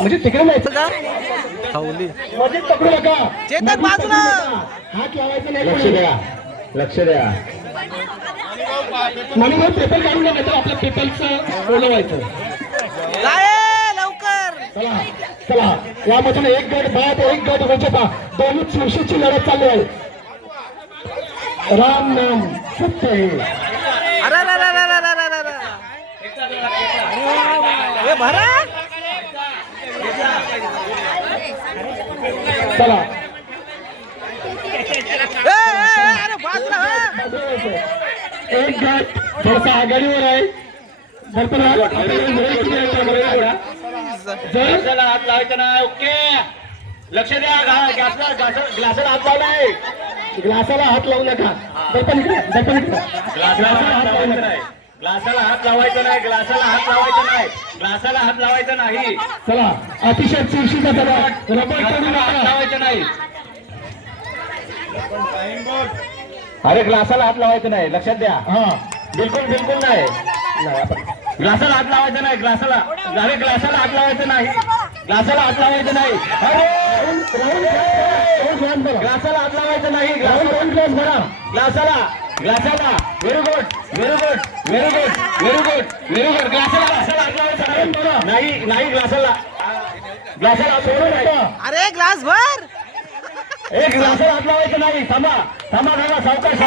म्हणजे तिकडे खाऊली. मध्ये पकडू नका. बाजूला. पकडू नका. हात लावायचा नाही लक्ष. द्या. लक्ष द्या. म्हणून पेपर काढून नका तर आपल्या पेपरचं बोलवायचं चला चला. यामधून एक गट बाद एक गट विजेता. दोन्ही चुरशीची लढत चालू आहे. राम नाम सत्य आहे अरे हे भरा चला. ए, ए, ए, अरे बाजूला हो. एक गट थोडासा आघाडीवर आहे. जर हात. लावायचा नाही ओके. लक्ष द्या ग्लासला ग्लास- ग्लासाला हात लावला आहे ग्लासाला हात लावू नका. दर्पण इकडे दर्पण इकडे. ग्लासाला हात लावायचा नाही. ग्लासाला हात लावायचा नाही ग्लासाला हात लावायचा नाही ग्लासाला हात लावायचा नाही चला अतिशय चुरशीचा रबर हात नका लावायचा नाही अरे ग्लासाला हात लावायचा नाही लक्षात द्या हा बिलकुल बिलकुल नाही ग्लासाला हात लावायचा नाही ग्लासाला अरे ग्लासाला हात लावायचा नाही ग्लासाला हात लावायचा नाही अरे राहुल. ग्लासाला हात लावायचा नाही ग्लासाला दोन ग्लास भरा ग्लासाला very good very good very good very good ग्लासाला नाही नाही ग्लासाला. ग्लासाला अरे ग्लास भर. एक ग्लासाला हात लावायचा नाही. थांबा थांबा थांबा सावकाश